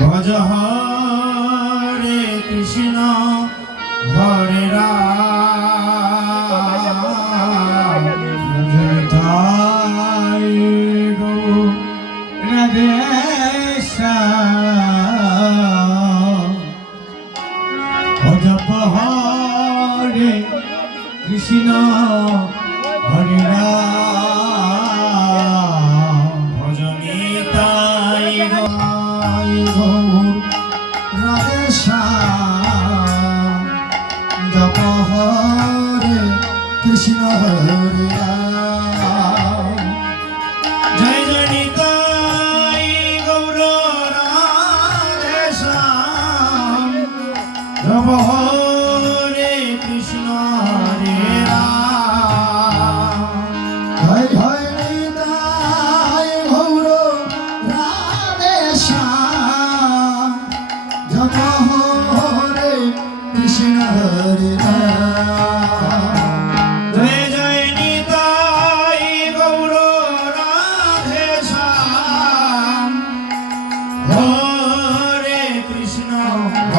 ভজ হরে কৃষ্ণ হরে রাম।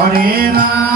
Morena.